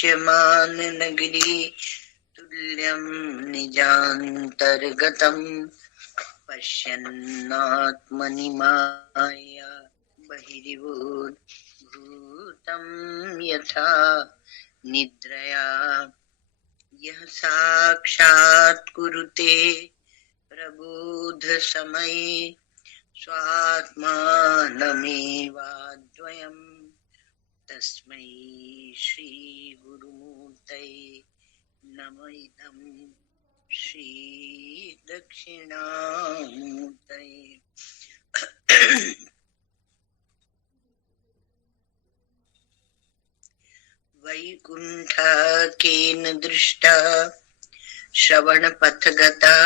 दृश्यमान नगरी तुल्यं निजान्तर्गतं पश्यन्नात्मनि माया बहिर्भूतं यथा निद्रया यः साक्षात् कुरुते प्रबोध समये स्वात्मानमेवाद्वयं तस्मै श्री गुरुमूर्तये नमः इदं श्री दक्षिणामूर्तये। वैकुंठकेन दृष्टा श्रवणपथगता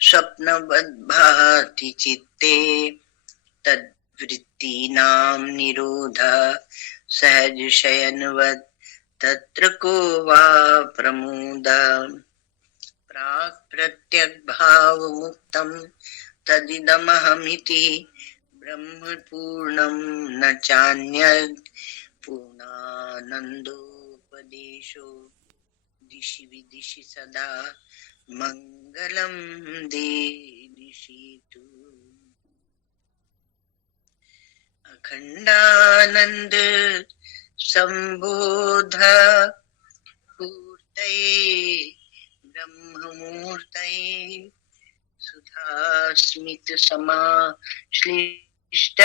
स्वप्नवद्भाति चित्ते तद्वृत्तीनां निरोधः सहज शयनवत् तत्र को वा प्रमोदः प्राक् प्रत्यग्भावमुक्तं तदिदमहमिति ब्रह्म पूर्णं न चान्यत् पूर्णानन्दोपदेशो दिशि विदिशि सदा मंगलम देदिशितु। अखंडानंद संबोध पूर्तये ब्रह्ममूर्तये सुधास्मित समाश्लिष्ट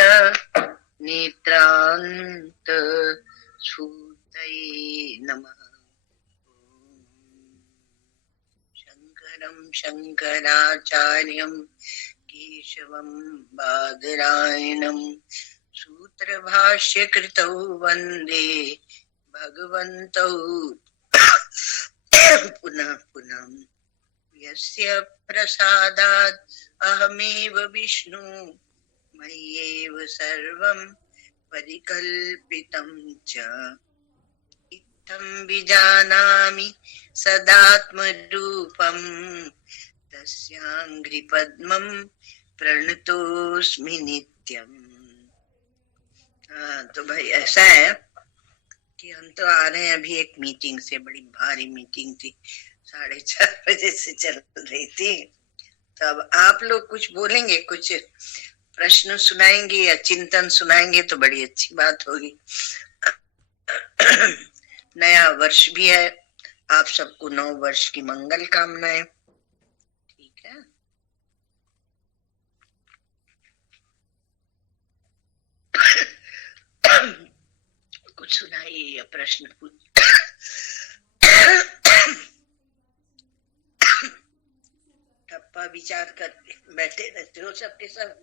नेत्रांत स्फूर्तये नमः। शंकराचार्यं केशवं बादरायणं सूत्रभाष्यकृतौ वन्दे भगवन्तौ पुनः पुनः। यस्य प्रसादात् अहमेव विष्णु मय्येव सर्वं परिकल्पितं च इत्थं विजानामि सदात्मरूपं तस्याङ्घ्रिपद्मं प्रणतोस्मि नित्यं। तो भाई ऐसा है कि हम तो आ रहे हैं अभी एक मीटिंग से, बड़ी भारी मीटिंग थी, 4:30 बजे से चल रही थी। तो अब आप लोग कुछ बोलेंगे, कुछ प्रश्न सुनाएंगे या चिंतन सुनाएंगे तो बड़ी अच्छी बात होगी। नया वर्ष भी है, आप सबको 9 वर्ष की मंगल कामनाएं। ठीक है, कुछ सुनाइए या प्रश्न पूछ। ठप्पा विचार कर बैठे रहते हो सबके सब।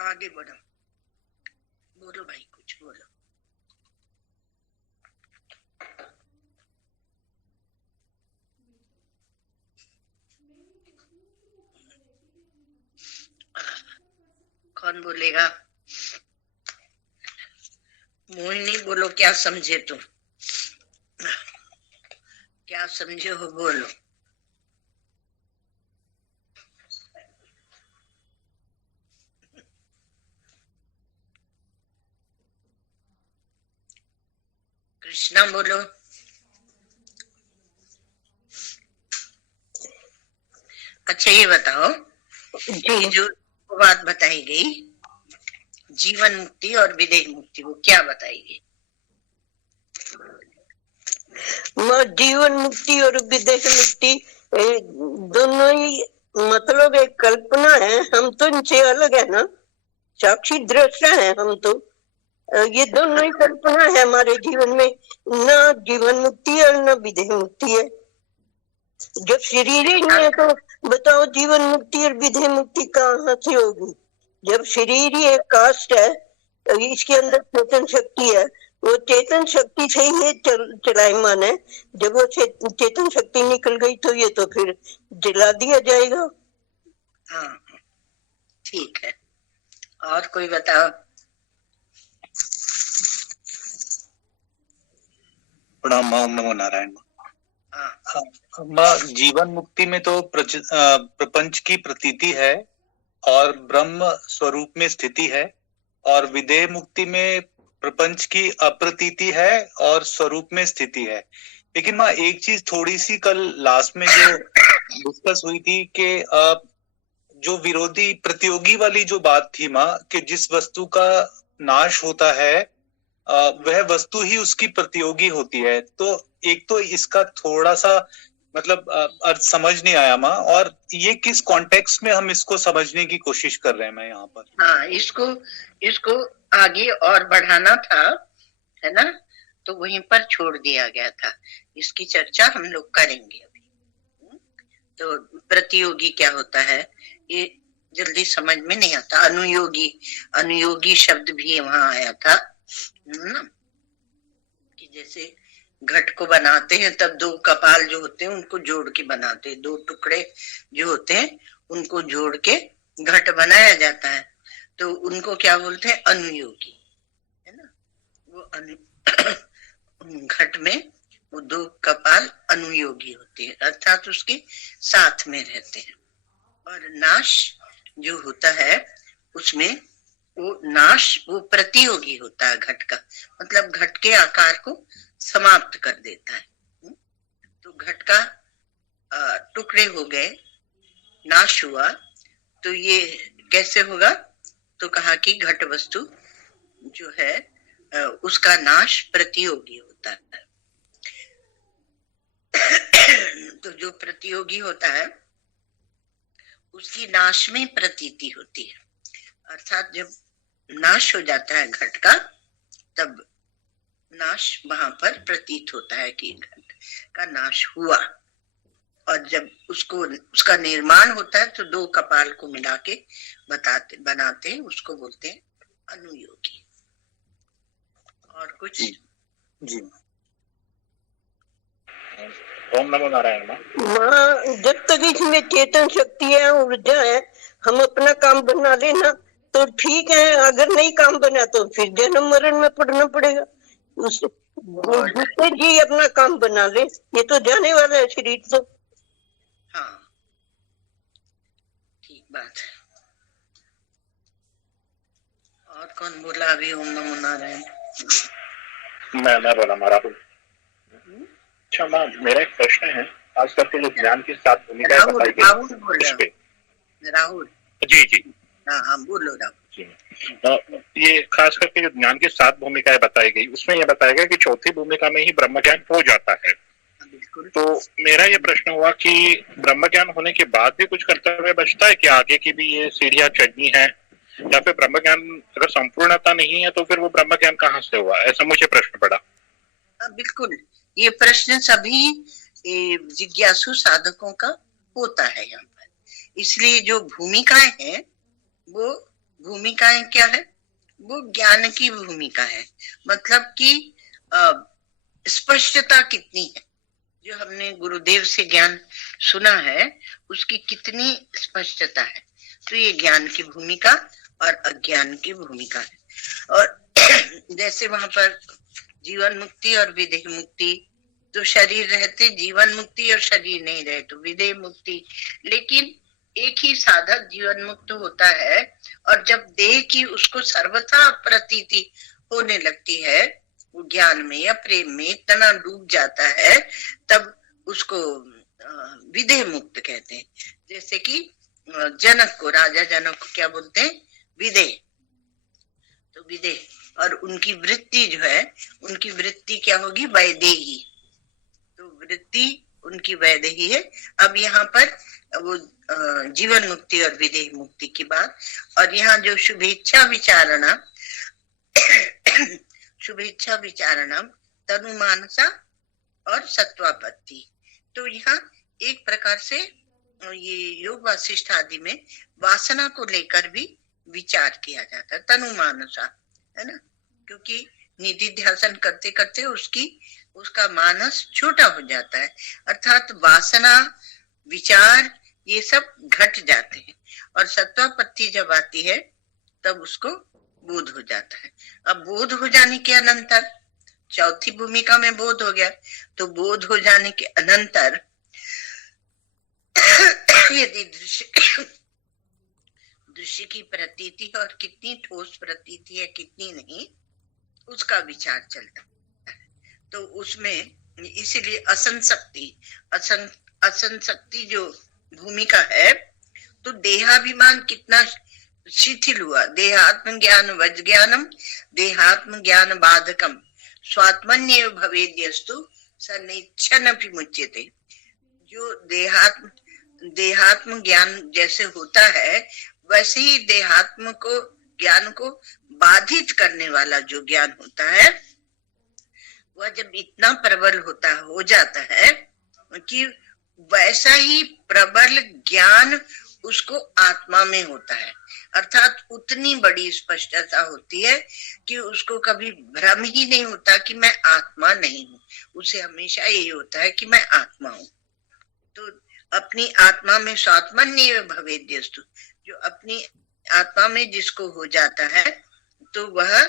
आगे बढ़ो, बोलो भाई, कुछ बोलो। कौन बोलेगा? मोहिनी बोलो, क्या समझे तुम? क्या समझे हो, बोलो। कृष्णा बोलो। अच्छा ये बताओ, ये जो बात बताई गई जीवन मुक्ति और विदेह मुक्ति, वो क्या बताई गई? जीवन मुक्ति और विदेह मुक्ति दोनों ही मतलब एक कल्पना है। हम तो इनसे अलग है ना, साक्षी दृष्टा है हम तो। ये दोनों ही कल्पना है हमारे जीवन में, न जीवन मुक्ति है न विदेह मुक्ति है। जब शरीर ही नहीं है तो बताओ जीवन मुक्ति और विदेह मुक्ति कहाँ से होगी? जब शरीर ही एक कास्ट है, इसके अंदर चेतन शक्ति है, वो चेतन शक्ति से ही ये चलायमान है। जब वो चेतन शक्ति निकल गई तो ये तो फिर जला दिया जाएगा। हाँ ठीक है, और कोई बताओ। प्रणाम, नमो नारायण। जीवन मुक्ति में तो प्रपंच की प्रतीति है और ब्रह्म स्वरूप में स्थिति है, और विदेह मुक्ति में प्रपंच की अप्रतीति है और स्वरूप में स्थिति है। लेकिन माँ एक चीज थोड़ी सी कल लास्ट में जो डिस्कस हुई थी कि जो विरोधी प्रतियोगी वाली जो बात थी माँ, कि जिस वस्तु का नाश होता है वह वस्तु ही उसकी प्रतियोगी होती है। तो एक तो इसका थोड़ा सा मतलब अर्थ समझ नहीं आया माँ, और ये किस कॉन्टेक्स्ट में हम इसको समझने की कोशिश कर रहे हैं मैं यहाँ पर। हाँ, इसको आगे और बढ़ाना था, है ना, तो वहीं पर छोड़ दिया गया था। इसकी चर्चा हम लोग करेंगे अभी। तो प्रतियोगी क्या होता है ये जल्दी समझ में नहीं आता। अनुयोगी शब्द भी वहां आया था ना, कि जैसे घट को बनाते हैं तब दो कपाल जो होते हैं उनको जोड़ के बनाते हैं, दो टुकड़े जो होते हैं उनको जोड़ के घट बनाया जाता है, तो उनको क्या बोलते हैं, अनुयोगी, है ना। वो घट में वो दो कपाल अनुयोगी होते हैं, अर्थात उसके साथ में रहते हैं। और नाश जो होता है उसमें वो प्रतियोगी होता है घट का, मतलब घट के आकार को समाप्त कर देता है। तो घट का टुकड़े हो गए, नाश हुआ, तो ये कैसे होगा, तो कहा कि घट वस्तु जो है उसका नाश प्रतियोगी होता है। तो जो प्रतियोगी होता है उसकी नाश में प्रतीति होती है, अर्थात जब नाश हो जाता है घट का तब नाश वहां पर प्रतीत होता है कि घट का नाश हुआ। और जब उसका निर्माण होता है तो दो कपाल को मिला के बनाते हैं, उसको बोलते हैं अनुयोगी। और कुछ जी। ओम नमो नारायण माँ। माँ, जब तक इसमें चेतन शक्ति है, ऊर्जा है, हम अपना काम बना लेना तो ठीक है, अगर नहीं काम बना तो फिर जन्म मरण में पड़ना पड़ेगा। दूसरे जी अपना काम बना ले, ये तो जाने वाला है शरीर तो। हाँ, ठीक बात है। और कौन बोला अभी ओम नमो नारायण? मैं बोला महाराज। अच्छा माँ, मेरा एक प्रश्न है, खास करके जो ज्ञान की 7 भूमिकाएं बताई गई राहुल बोल रहा हूँ। राहुल जी हाँ बोलो राहुल जी। ये खास करके जो ज्ञान की 7 भूमिकाएं बताई गई उसमें ये बताया गया कि चौथी भूमिका में ही ब्रह्म ज्ञान हो जाता है। तो मेरा ये प्रश्न हुआ कि ब्रह्म ज्ञान होने के बाद भी कुछ कर्तव्य बचता है कि आगे की भी ये सीढ़ियां चढ़नी है, या फिर ब्रह्म ज्ञान अगर संपूर्णता नहीं है तो फिर वो ब्रह्म ज्ञान कहाँ से हुआ, ऐसा मुझे प्रश्न पड़ा। बिल्कुल, ये प्रश्न सभी जिज्ञासु साधकों का होता है यहाँ पर। इसलिए जो भूमिकाएं हैं वो भूमिकाएं क्या है, वो ज्ञान की भूमिका है, मतलब कि स्पष्टता कितनी है, जो हमने गुरुदेव से ज्ञान सुना है उसकी कितनी स्पष्टता है, तो ये ज्ञान की भूमिका और अज्ञान की भूमिका है। और जैसे वहां पर जीवन मुक्ति और विदेह मुक्ति, तो शरीर रहते जीवन मुक्ति और शरीर नहीं रहे तो विदेह मुक्ति, लेकिन एक ही साधक जीवन मुक्त होता है और जब देह की उसको सर्वथा प्रतीति होने लगती है, वो ज्ञान में या प्रेम में इतना डूब जाता है, तब उसको विदेह मुक्त कहते हैं। जैसे कि जनक को, राजा जनक को क्या बोलते हैं, विदेह। तो विदेह और उनकी वृत्ति जो है, उनकी वृत्ति क्या होगी, वैदेही। तो वृत्ति उनकी वैदेही है। अब यहाँ पर वो जीवन मुक्ति और विदेह मुक्ति की बात, और यहाँ जो शुभेच्छा विचारणा शुभेच्छा विचारणा तनु मानसा और सत्वापत्ति, तो यहाँ एक प्रकार से ये योग वासिष्ठ आदि में वासना को लेकर भी विचार किया जाता है, तनु मानसा, है ना, क्योंकि निधि ध्यान करते करते उसका मानस छोटा हो जाता है, अर्थात वासना विचार ये सब घट जाते हैं, और सत्वापत्ति जब आती है तब उसको बोध हो जाता है। अब बोध हो जाने के अनंतर, चौथी भूमिका में बोध हो गया, तो बोध हो जाने के अनंतर यदि दृश्य की प्रतीति और कितनी ठोस प्रतीति है कितनी नहीं, उसका विचार चलता है। तो उसमें इसीलिए असंशक्ति जो भूमिका है, तो देहाभिमान कितना शिथिल हुआ। देहात्म ज्ञान वज्ञानम देहात्म ज्ञान बाधकम स्वात्मन्य भवेद्यस्तु सनिच्छन मुच्यते। जो देहात्म ज्ञान जैसे होता है, वैसे ही देहात्म को ज्ञान को बाधित करने वाला जो ज्ञान होता है, वह जब इतना प्रबल हो जाता है कि वैसा ही प्रबल ज्ञान उसको आत्मा में होता है। अर्थात उतनी बड़ी स्पष्टता होती है कि उसको कभी भ्रम ही नहीं होता कि मैं आत्मा नहीं हूँ। उसे हमेशा यही होता है कि मैं आत्मा हूँ। तो अपनी आत्मा में स्वात्मन्य भवेद्यस्तु, जो अपनी आत्मा में जिसको हो जाता है, तो वह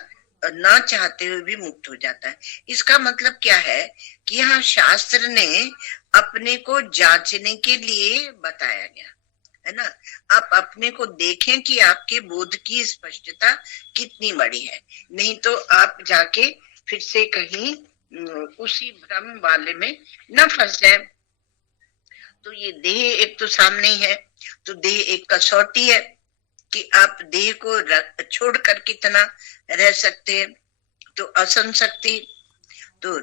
ना चाहते हुए भी मुक्त हो जाता है। इसका मतलब क्या है कि यहाँ शास्त्र ने अपने को जांचने के लिए बताया गया है ना। आप अपने को देखें कि आपके बोध की स्पष्टता कितनी बड़ी है, नहीं तो आप जाके फिर से कहीं उसी भ्रम वाले में न फंस जाए। तो ये देह एक तो सामने ही है, तो देह एक कसौटी है कि आप देह को छोड़कर कितना रह सकते हैं। तो असंशक्ति, तो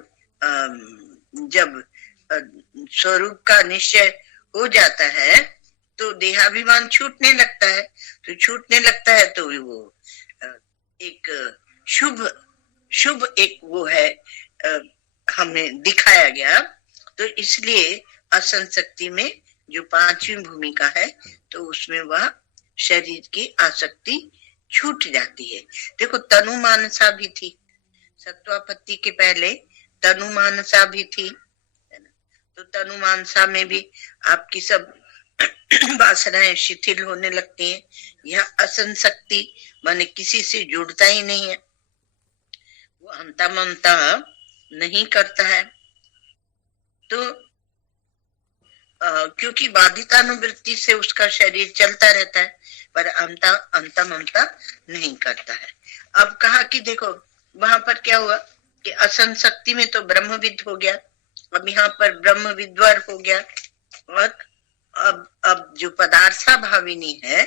जब स्वरूप का निश्चय हो जाता है तो देहाभिमान छूटने लगता है। तो छूटने लगता है तो वो एक शुभ एक वो है हमें दिखाया गया। तो इसलिए असंशक्ति में जो पांचवी भूमिका है, तो उसमें वह शरीर की आसक्ति छूट जाती है। देखो तनु मानसा भी थी, सत्वापत्ति के पहले तनु मानसा भी थी, तो तनु मानसा में भी आपकी सब वासनाएं शिथिल होने लगती हैं। यह असंशक्ति माने किसी से जुड़ता ही नहीं है, वो अंता मनता नहीं करता है। तो क्योंकि बाधितानुवृत्ति से उसका शरीर चलता रहता है, पर अंता मनता नहीं करता है। अब कहा कि देखो वहां पर क्या हुआ कि असंशक्ति में तो ब्रह्मविद हो गया, अब यहाँ पर ब्रह्म विद्वार हो गया। और अब जो पदार्था भाविनी है,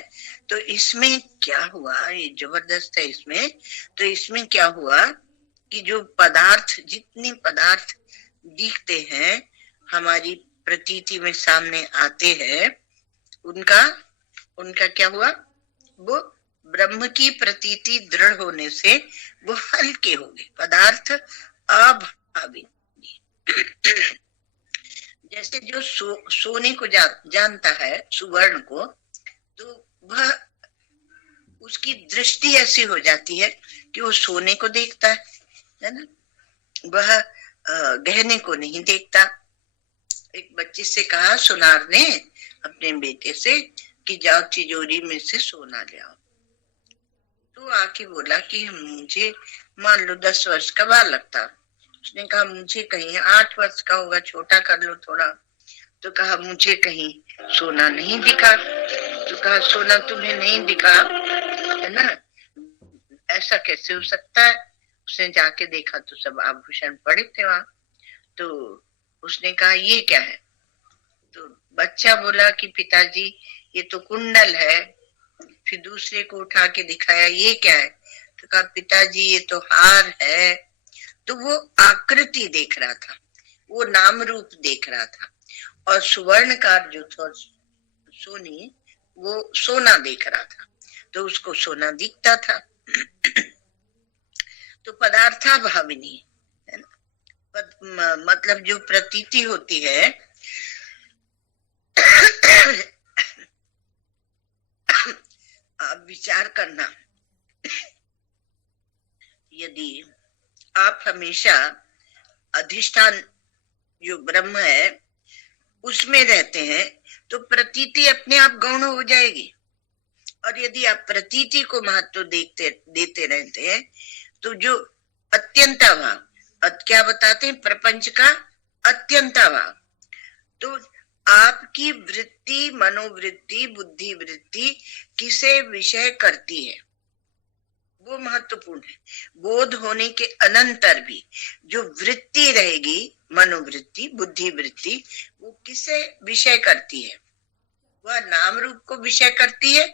तो इसमें क्या हुआ, ये जबरदस्त है इसमें। तो इसमें क्या हुआ कि जो पदार्थ, जितने पदार्थ दिखते हैं हमारी प्रतीति में सामने आते हैं, उनका क्या हुआ, वो ब्रह्म की प्रतीति दृढ़ होने से वो हल्के हो गए, पदार्थ अभावी। जैसे जो सोने को जानता है, सुवर्ण को, तो वह उसकी दृष्टि ऐसी हो जाती है कि वो सोने को देखता है ना, वह गहने को नहीं देखता। एक बच्चे से कहा सुनार ने अपने बेटे से कि जाओ तिजोरी में से सोना ले आओ। तो आके बोला कि मुझे मान लो 10 वर्ष का बालक था, उसने कहा मुझे कहीं 8 वर्ष का होगा, छोटा कर लो थोड़ा। तो कहा मुझे कहीं सोना नहीं दिखा। तो कहा सोना तुम्हें नहीं दिखा है ना, ऐसा कैसे हो सकता है। उसने जाके देखा तो सब आभूषण पड़े थे वहां। तो उसने कहा ये क्या है। तो बच्चा बोला कि पिताजी ये तो कुंडल है। फिर दूसरे को उठा के दिखाया, ये क्या है। तो कहा पिताजी ये तो हार है। तो वो आकृति देख रहा था, वो नाम रूप देख रहा था, और सुवर्णकार जो था सोनी, वो सोना देख रहा था, तो उसको सोना दिखता था। तो पदार्था भाविनी है ना, मतलब जो प्रतीति होती है आप विचार करना, यदि आप हमेशा अधिष्ठान जो ब्रह्म है उसमें रहते हैं तो प्रतीति अपने आप गौण हो जाएगी। और यदि आप प्रतीति को महत्व देते रहते हैं तो जो अत्यंताभाव, क्या बताते हैं, प्रपंच का अत्यंताभाव, तो आपकी वृत्ति, मनोवृत्ति, बुद्धि वृत्ति किसे विषय करती है, वो महत्वपूर्ण है। बोध होने के अनंतर भी जो वृत्ति रहेगी, मनोवृत्ति, बुद्धि वृत्ति, वो किसे विषय करती है? वह नाम रूप को विषय करती है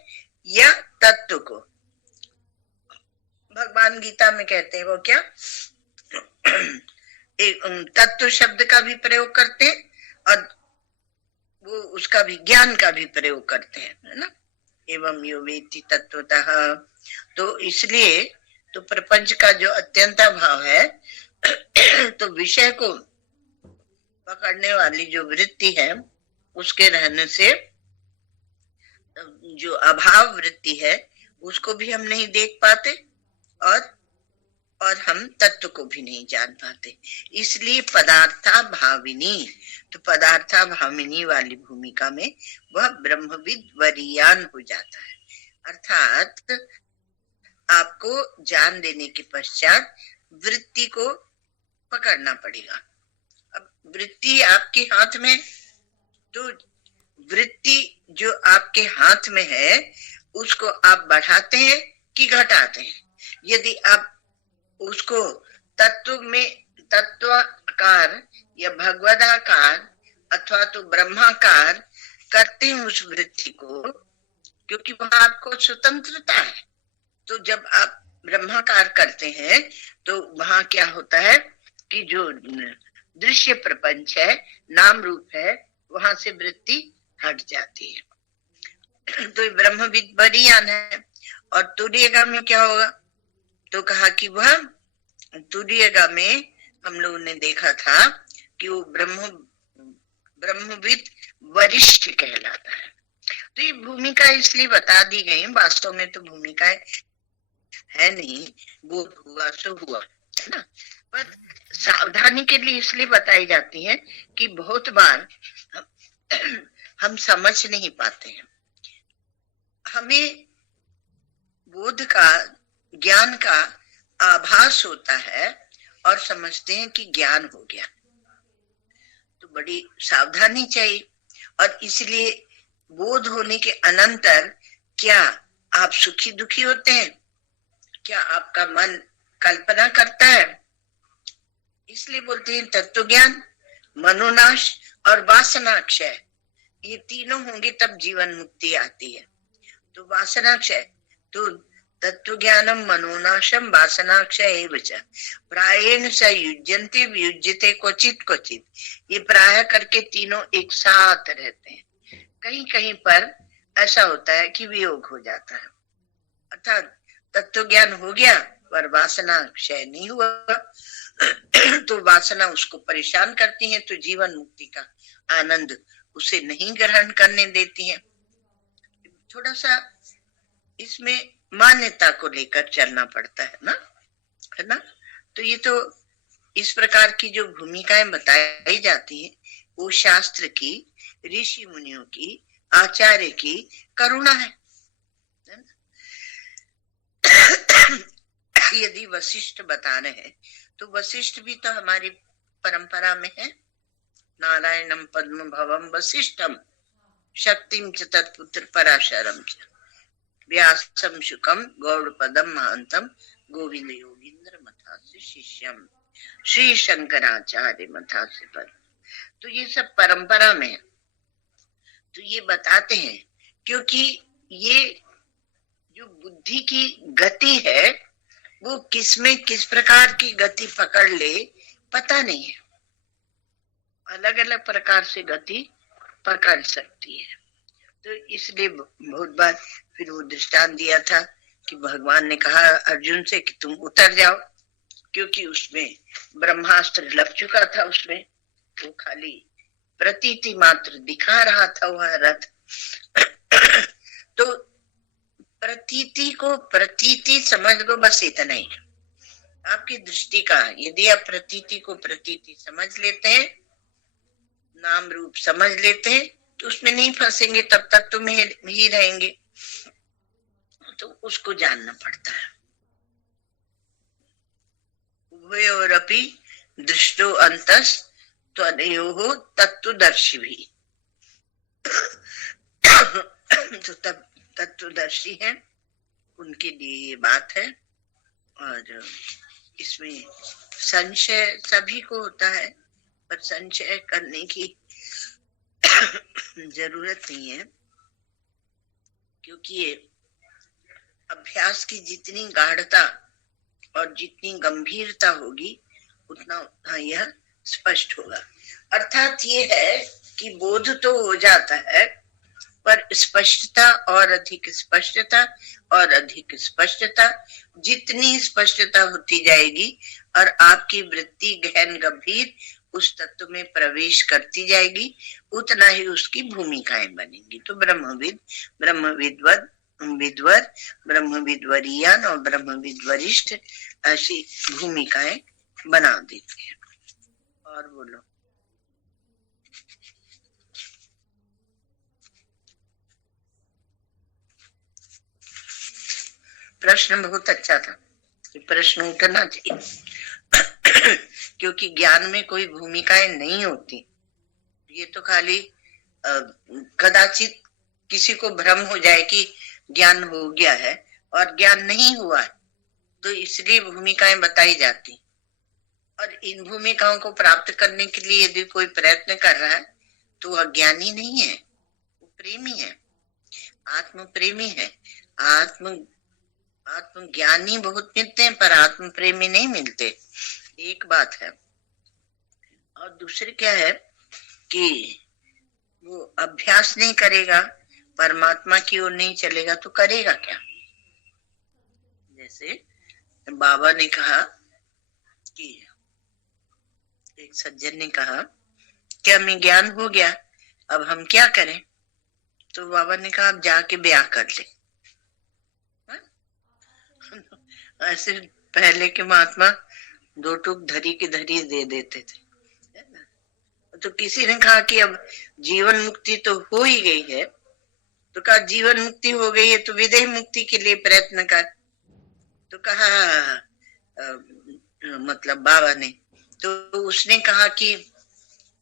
या तत्व को? भगवान गीता में कहते हैं वो क्या, एक तत्व शब्द का भी प्रयोग करते हैं और वो उसका भी, ज्ञान का भी प्रयोग करते हैं, है ना। एवं यो वेत्ति तत्वतः। तो इसलिए तो प्रपंच का जो अत्यंता भाव है तो विषय को पकड़ने वाली जो वृत्ति है उसके रहने से जो अभाव वृत्ति है उसको भी हम नहीं देख पाते और हम तत्व को भी नहीं जान पाते। इसलिए पदार्था भाविनी, तो पदार्था भाविनी वाली भूमिका में वह ब्रह्मविद वरीयान हो जाता है। अर्थात आपको जान देने के पश्चात वृत्ति को पकड़ना पड़ेगा। अब वृत्ति आपके हाथ में, तो वृत्ति जो आपके हाथ में है उसको आप बढ़ाते हैं कि घटाते हैं? यदि आप उसको तत्व में तत्वाकार या भगवदाकार अथवा तो ब्रह्माकार करते हैं उस वृत्ति को, क्योंकि वहां आपको स्वतंत्रता है। तो जब आप ब्रह्माकार करते हैं तो वहां क्या होता है कि जो दृश्य प्रपंच है, नाम रूप है, वहां से वृत्ति हट जाती है। तो ब्रह्मविद वरीयान है। और तुरीयगा में क्या होगा? तो कहा कि वह तुरीयगा में हम लोगों ने देखा था कि वो ब्रह्मविद वरिष्ठ कहलाता है। तो ये भूमिका इसलिए बता दी गई, वास्तव में तो भूमिका है नहीं, बोध हुआ सो हुआ, है ना। पर सावधानी के लिए इसलिए बताई जाती है कि बहुत बार हम समझ नहीं पाते हैं। हमें बोध का, ज्ञान का आभास होता है और समझते हैं कि ज्ञान हो गया। तो बड़ी सावधानी चाहिए। और इसलिए बोध होने के अनंतर क्या आप सुखी दुखी होते हैं? क्या आपका मन कल्पना करता है? इसलिए बोलते हैं तत्व ज्ञान, मनोनाश और वासनाक्षय, ये तीनों होंगे तब जीवन मुक्ति आती है। तो वासनाक्षय, तो तत्व ज्ञानम मनोनाशम वासनाक्षय एवच प्रायेण स युज्यन्ते वियुज्यते क्वचित क्वचित, ये प्राय करके तीनों एक साथ रहते हैं। कहीं कहीं पर ऐसा होता है कि वियोग हो जाता है, अर्थात तत्व ज्ञान हो गया पर वासना क्षय नहीं हुआ तो वासना उसको परेशान करती है, तो जीवन मुक्ति का आनंद उसे नहीं ग्रहण करने देती है। थोड़ा सा इसमें मान्यता को लेकर चलना पड़ता है ना, है ना। तो ये तो इस प्रकार की जो भूमिकाएं बताई जाती है वो शास्त्र की, ऋषि मुनियों की, आचार्य की करुणा है ना? यदि वशिष्ठ बता रहे हैं तो वशिष्ठ भी तो हमारी परंपरा में है। नारायणम पद्म भवम वशिष्ठम शक्तिम च तत्पुत्र पराशरम च व्यासम शुकम गौड़पदम महांतम गोविंद योगींद्र मथास्य शिष्यम श्री शंकराचार्य मथास्य पद। तो ये सब परंपरा में है। तो ये बताते हैं क्योंकि ये जो बुद्धि की गति है वो किसमें किस प्रकार की गति पकड़ ले पता नहीं है, अलग अलग प्रकार से गति पकड़ सकती है। तो इसलिए बहुत बार फिर वो दृष्टांत दिया था कि भगवान ने कहा अर्जुन से कि तुम उतर जाओ, क्योंकि उसमें ब्रह्मास्त्र लग चुका था, उसमें वो खाली प्रतीति मात्र दिखा रहा था वह रथ। तो प्रतीति को प्रतीति समझ लो, बस इतना ही आपकी दृष्टि का। यदि आप प्रतीति को प्रतीति समझ लेते हैं, नाम रूप समझ लेते हैं, तो उसमें नहीं फंसेंगे, तब तक तो में ही रहेंगे। तो उसको जानना पड़ता है। उभयोरपि दृष्टो अंतस त्वनयोः तत्वदर्शी भी। तो तब तत्वदर्शी है, उनके लिए ये बात है। और इसमें संशय सभी को होता है, पर संशय करने की जरूरत नहीं है, क्योंकि ये अभ्यास की जितनी गाढ़ता और जितनी गंभीरता होगी उतना यह स्पष्ट होगा। अर्थात ये है कि बोध तो हो जाता है, पर स्पष्टता और अधिक स्पष्टता और अधिक स्पष्टता, जितनी स्पष्टता होती जाएगी और आपकी वृत्ति गहन गंभीर उस तत्व में प्रवेश करती जाएगी, उतना ही उसकी भूमिकाएं बनेंगी। तो ब्रह्मविद, ब्रह्मविद्वद, विद्वर, ब्रह्मविद्वरीयान और ब्रह्मविद वरिष्ठ ऐसी भूमिकाएं बना देते हैं। और बोलो। प्रश्न बहुत अच्छा था, प्रश्न उठना चाहिए क्योंकि ज्ञान में कोई भूमिकाएं नहीं होती। ये तो खाली कदाचित किसी को भ्रम हो जाए कि ज्ञान हो गया है और ज्ञान नहीं हुआ है, तो इसलिए भूमिकाएं बताई जाती। और इन भूमिकाओं को प्राप्त करने के लिए यदि कोई प्रयत्न कर रहा है तो वह ज्ञानी नहीं है, वो प्रेमी है, आत्म प्रेमी है। आत्मज्ञानी बहुत मिलते हैं, पर आत्म प्रेमी नहीं मिलते, एक बात है। और दूसरी क्या है कि वो अभ्यास नहीं करेगा, परमात्मा की ओर नहीं चलेगा, तो करेगा क्या? जैसे बाबा ने कहा कि एक सज्जन ने कहा कि हमें ज्ञान हो गया, अब हम क्या करें? तो बाबा ने कहा अब जाके ब्याह कर ले। ऐसे पहले के महात्मा दो टूक धरी की धरी दे देते थे। तो किसी ने कहा कि अब जीवन मुक्ति तो हो ही गई है, तो कहा जीवन मुक्ति हो गई है तो विदेह मुक्ति के लिए प्रयत्न कर। तो कहा मतलब बाबा ने, तो उसने कहा कि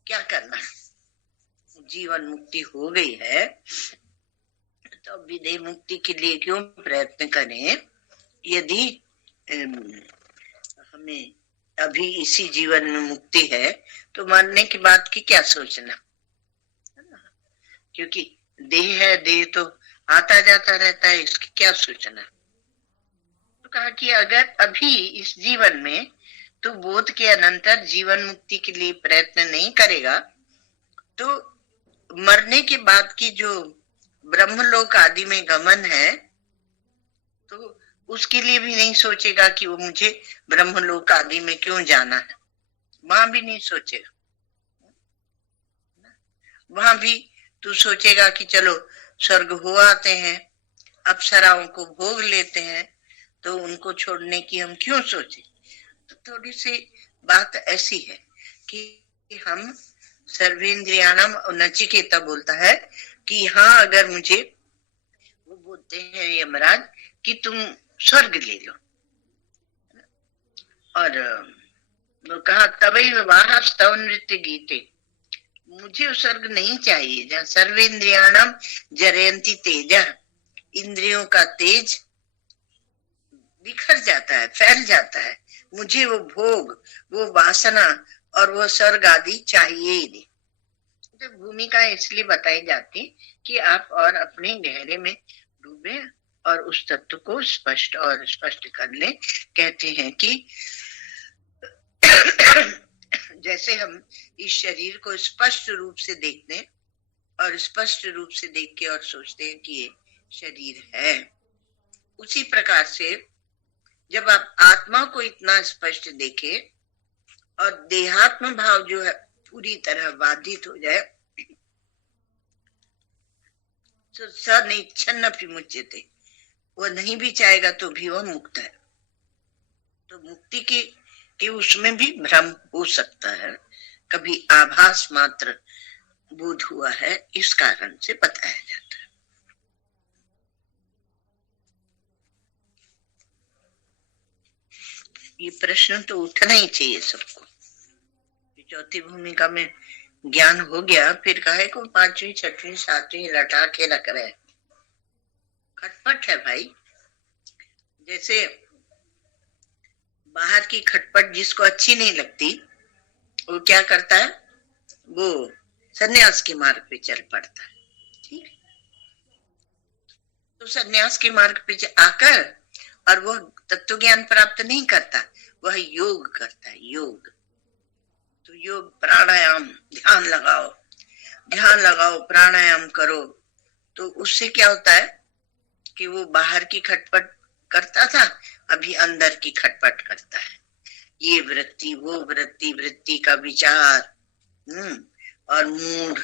क्या करना, जीवन मुक्ति हो गई है तो विदेह मुक्ति के लिए क्यों प्रयत्न करें? यदि हमें अभी इसी जीवन में मुक्ति है तो मरने की बात की क्या सोचना, क्योंकि देह है, देह तो आता जाता रहता है, इसकी क्या सोचना। तो कहा कि अगर अभी इस जीवन में तो बोध के अनंतर जीवन मुक्ति के लिए प्रयत्न नहीं करेगा, तो मरने के बाद की जो ब्रह्मलोक आदि में गमन है तो उसके लिए भी नहीं सोचेगा कि वो मुझे ब्रह्मलोक आदि में क्यों जाना है, वहां भी नहीं सोचेगा। वहां भी तू सोचेगा कि चलो स्वर्ग हो आते हैं, अप्सराओं को भोग लेते हैं, तो उनको छोड़ने की हम क्यों सोचे। तो थोड़ी सी बात ऐसी है कि हम सर्वेंद्रियाणाम, नचिकेता बोलता है कि हाँ अगर मुझे, वो बोलते हैं यमराज कि तुम स्वर्ग ले लो, और वो कहा तभी विवाह स्तव नृत्य गीते, मुझे स्वर्ग नहीं चाहिए जहाँ सर्वेंद्रियाणाम जरयंती तेजा, इंद्रियों का तेज बिखर जाता है, फैल जाता है, मुझे वो भोग, वो वासना और वो स्वर्ग आदि चाहिए ही नहीं। तो भूमिका इसलिए बताई जाती कि आप और अपने गहरे में डूबे और उस तत्व को स्पष्ट और स्पष्ट कर ले। कहते हैं कि जैसे हम इस शरीर को स्पष्ट रूप से देखते हैं और स्पष्ट रूप से देख के और सोचते हैं कि ये शरीर है, उसी प्रकार से जब आप आत्मा को इतना स्पष्ट देखे और देहात्म भाव जो है पूरी तरह बाधित हो जाए, तो स निच्छन्न विमुच्यते, वो नहीं भी चाहेगा तो भी वह मुक्त है। तो मुक्ति के उसमें भी भ्रम हो सकता है, कभी आभास मात्र बोध हुआ है, इस कारण से बताया जाता है। ये प्रश्न तो उठना ही चाहिए सबको। चौथी भूमिका में ज्ञान हो गया, फिर काहे को पांचवी छठवीं सातवीं लटा के रख रहे। खटपट है भाई। जैसे बाहर की खटपट जिसको अच्छी नहीं लगती, वो क्या करता है, वो सन्यास के मार्ग पे चल पड़ता है। ठीक, तो सन्यास के मार्ग पे आकर और वो तत्व ज्ञान प्राप्त नहीं करता, वह योग करता है, योग। तो योग प्राणायाम, ध्यान लगाओ, ध्यान लगाओ, प्राणायाम करो, तो उससे क्या होता है कि वो बाहर की खटपट करता था, अभी अंदर की खटपट करता है। ये वृत्ति, वो वृत्ति, वृत्ति का विचार, और मूढ़,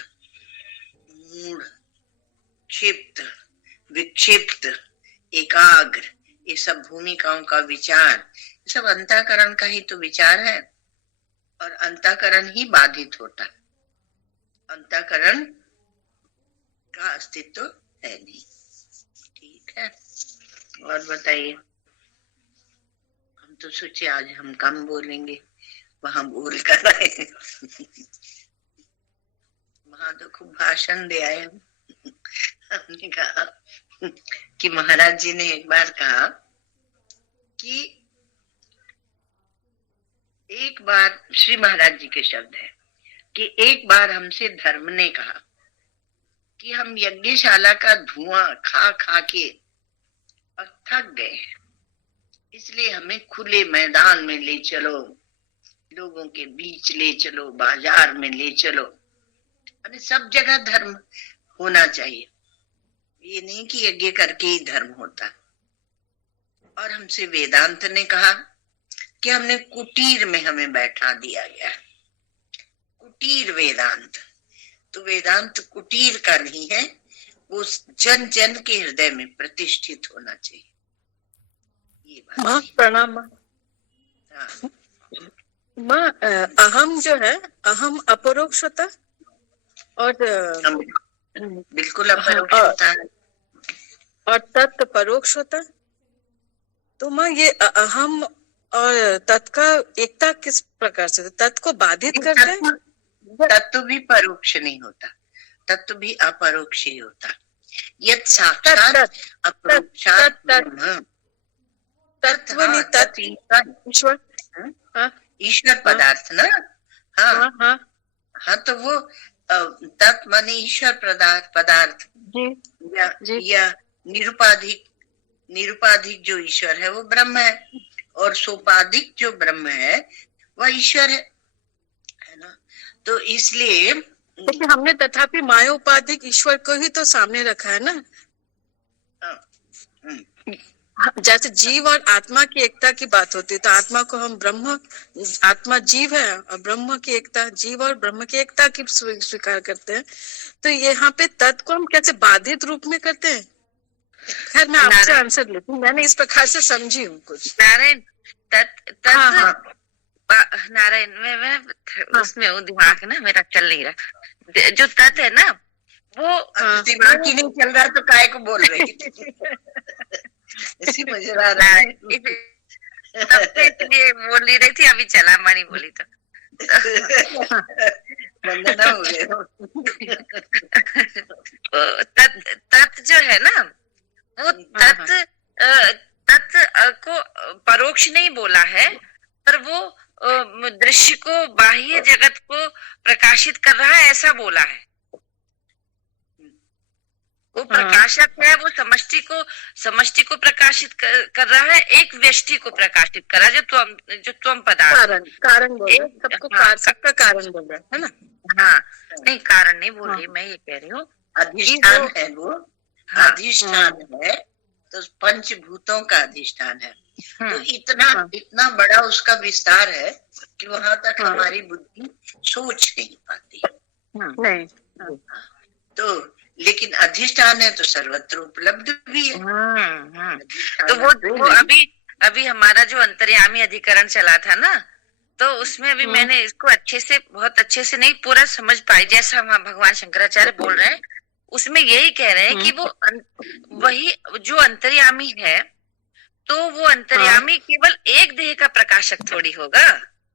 क्षिप्त, विक्षिप्त, एकाग्र, ये सब भूमिकाओं का विचार, ये सब अंतःकरण का ही तो विचार है। और अंतःकरण ही बाधित होता है, अंतःकरण का अस्तित्व है नहीं। ठीक है, और बताइए। हम तो सोचे आज हम कम बोलेंगे, वहां बोल कर आए। वहां तो खूब भाषण दे आए। हमने कहा कि महाराज जी ने एक बार कहा कि एक बार, श्री महाराज जी के शब्द है कि एक बार हमसे धर्म ने कहा कि हम यज्ञशाला का धुआं खा खा के और थक गए हैं, इसलिए हमें खुले मैदान में ले चलो, लोगों के बीच ले चलो, बाजार में ले चलो, अरे सब जगह धर्म होना चाहिए, ये नहीं कि यज्ञ करके ही धर्म होता। और हमसे वेदांत ने कहा कि हमने कुटीर में हमें बैठा दिया गया, कुटीर वेदांत। तो वेदांत कुटीर का नहीं है, वो जन जन के हृदय में प्रतिष्ठित होना चाहिए। ये बात प्रणाम हाँ। माँ। अहम जो है, अहम अपरोक्ष होता और बिल्कुल अपरोक्ष होता है, और तत्व परोक्ष होता। तो माँ ये अहम और तत्व का एकता किस प्रकार से, तत्व को बाधित करता है? तत्व भी परोक्ष नहीं होता, तत्व भी अपरोक्ष ही होता। यत् साक्षात अपरोक्षात ब्रह्म, तत्व नहीं, तत्व ईश्वर, ईश्वर पदार्थ ना। हाँ हाँ हाँ, तो वो तत्व माने ईश्वर पदार्थ या निरुपाधिक, निरुपाधिक जो ईश्वर है वो ब्रह्म है, और सोपाधिक जो ब्रह्म है वह ईश्वर है ना। तो इसलिए लेकिन हमने तथापि मायोपाधिक ईश्वर को ही तो सामने रखा है ना। जैसे जीव और आत्मा की एकता की बात होती है, तो आत्मा को हम ब्रह्म, आत्मा जीव है और ब्रह्म की एकता, जीव और ब्रह्म की एकता की स्वीकार करते हैं। तो यहाँ पे तत्व को हम कैसे बाधित रूप में करते हैं? खैर मैं आपसे आंसर लेती हूँ, मैंने इस प्रकार से समझी हूँ कुछ। नारायण नारायण मैं उसमें वो दिमाग ना मेरा चल नहीं रहा, जो तत्व है ना वो दिमाग ही नहीं चल रहा तो काय को बोल रही। ऐसी मजा आ रहा है, इसलिए बोल नहीं रही थी, अभी चला मानी बोली तो वंदना हो गए। तत्व जो है ना वो तत्व को परोक्ष नहीं बोला है, पर वो दृश्य को, बाह्य जगत को प्रकाशित कर रहा है ऐसा बोला है। वो प्रकाशक है, वो समष्टि को प्रकाशित कर रहा है, एक व्यष्टि को प्रकाशित कर रहा है, जो त्वम पदार्थ कारण बोल रहे, सबको सबका कारण बोल रहे है ना। हाँ नहीं, कारण नहीं बोल रही, मैं ये कह रही हूँ अधिष्ठान है वो, अधिष्ठान है तो पंचभूतों का अधिष्ठान है। तो इतना बड़ा उसका विस्तार है कि वहां तक हमारी बुद्धि सोच नहीं पाती। नहीं तो लेकिन अधिष्ठान है तो सर्वत्र उपलब्ध भी है। तो वो अभी हमारा जो अंतर्यामी अधिकरण चला था ना, तो उसमें अभी मैंने इसको बहुत अच्छे से नहीं पूरा समझ पाई, जैसा भगवान शंकराचार्य बोल रहे हैं उसमें यही कह रहे हैं कि वो वही जो अंतर्यामी है, तो वो अंतर्यामी केवल एक देह का प्रकाशक थोड़ी होगा,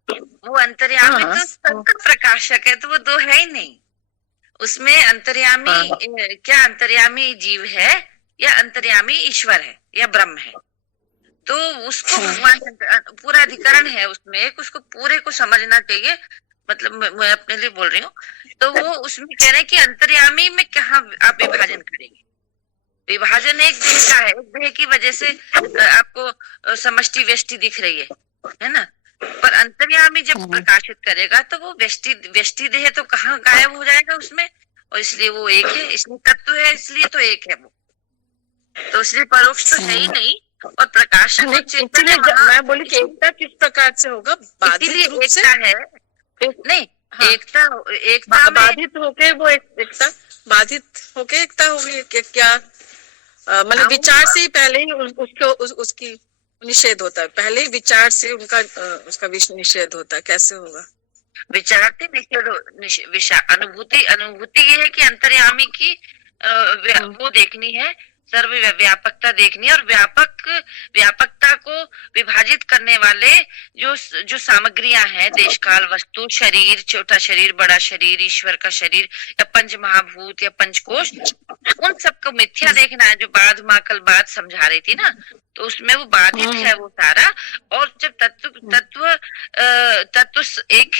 वो अंतर्यामी तो सबका प्रकाशक है, तो वो दो है ही नहीं। उसमें अंतर्यामी क्या अंतर्यामी जीव है या अंतर्यामी ईश्वर है या ब्रह्म है। तो उसको भगवान पूरा अधिकरण है उसमें एक, उसको पूरे को समझना चाहिए। मतलब मैं अपने लिए बोल रही हूँ। तो वो उसमें कह रहे हैं कि अंतर्यामी में कहाँ आप विभाजन करेंगे। विभाजन एक देह का है, एक देह की वजह से आपको समष्टि व्यष्टि दिख रही है ना। पर अंतर्यामी जब प्रकाशित करेगा तो वो व्यष्टि देह तो कहाँ गायब हो जाएगा उसमें, और इसलिए वो एक है, इसलिए तत्व है, इसलिए तो एक है वो। तो इसलिए परोक्ष तो है ही नहीं। और प्रकाश मैं बोली कि एकता किस प्रकार से होगा, बाधित रूप से एकता है नहीं। हाँ, एकता बाधित होके वो एकता, बाधित होके एकता होगी क्या? मतलब विचार से ही पहले ही उसकी निषेध होता है, पहले ही विचार से उनका उसका निषेध होता है, कैसे होगा? विचार से निषेध अनुभूति ये है कि अंतर्यामी की वो देखनी है, सर्व व्यापकता देखनी है। और व्यापकता को विभाजित करने वाले जो सामग्रियां हैं, देश काल वस्तु, शरीर, छोटा शरीर, बड़ा शरीर, ईश्वर का शरीर, या पंच महाभूत या पंचकोश, उन सबको मिथ्या देखना है। जो बात बात समझा रही थी ना, तो उसमें वो बाधित है वो सारा। और जब तत्व एक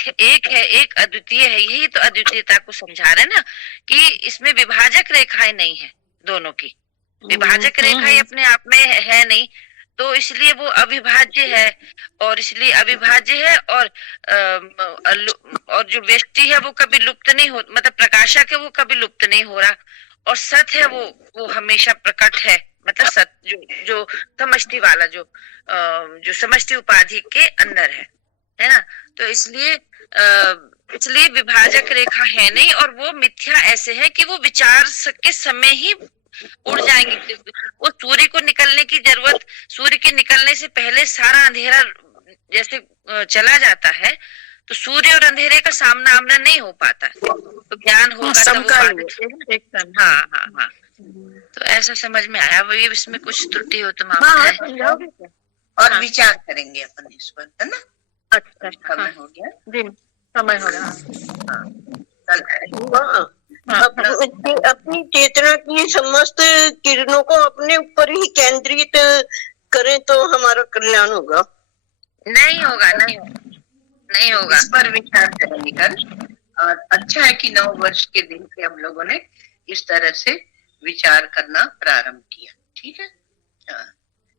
है, एक अद्वितीय है, यही तो अद्वितीयता को समझा रहे ना, कि इसमें विभाजक रेखाएं नहीं है। दोनों की विभाजक रेखाएं अपने आप में है नहीं, तो इसलिए वो अविभाज्य है। और इसलिए अविभाज्य है। और जो व्यक्ति है वो कभी लुप्त नहीं हो, मतलब प्रकाशक है वो कभी लुप्त नहीं हो रहा। और सत्य है वो हमेशा प्रकट है। मतलब सत्य जो समष्टि वाला जो समष्टि उपाधि के अंदर है ना। तो इसलिए विभाजक रेखा है नहीं। और वो मिथ्या ऐसे है कि वो विचार के समय ही उड़ जाएंगे। वो सूर्य को निकलने की जरूरत, सूर्य के निकलने से पहले सारा अंधेरा जैसे चला जाता है, तो सूर्य और अंधेरे का सामना आमना नहीं हो पाता। तो ज्ञान होगा तब। हाँ। तो ऐसा समझ में आया। वही इसमें कुछ त्रुटि हो तो माफ। और विचार करेंगे अपन इस पर, है ना। अच्छा, समय हो गया जी, समय हो गया। अपनी चेतना की समस्त किरणों को अपने ऊपर ही केंद्रित करें तो हमारा कल्याण होगा। नहीं होगा। इस पर विचार करेंगे कल। और अच्छा है कि 9 वर्ष के दिन से हम लोगों ने इस तरह से विचार करना प्रारंभ किया। ठीक है। हाँ,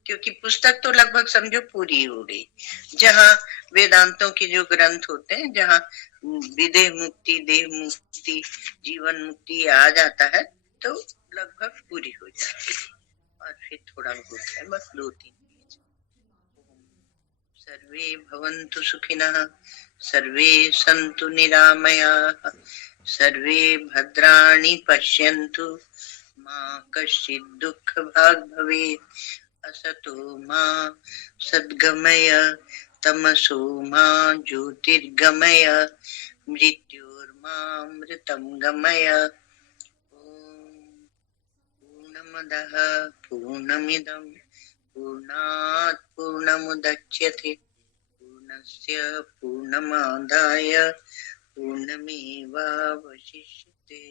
क्योंकि पुस्तक तो लगभग समझो पूरी हो गई। जहाँ वेदांतों के जो ग्रंथ होते हैं, जहाँ विदेह मुक्ति, देह मुक्ति, जीवन मुक्ति आ जाता है, तो लगभग पूरी हो जाती है। और फिर थोड़ा बहुत है, बस 2-3 पेज। सर्वे भवन्तु सुखिनः, सर्वे सन्तु निरामयाः, सर्वे भद्राणि पश्यन्तु, मा कश्चित् दुःखभाग् भवेत्। असतो मा सद्गमय, तमसो मा ज्योतिर्गमय, मृत्योर्मामृतं गमय। पूर्णमदः पूर्णमिदं पूर्णात् पूर्णमुदच्यते, पूर्णस्य पूर्णमादाय पूर्णमेवावशिष्यते।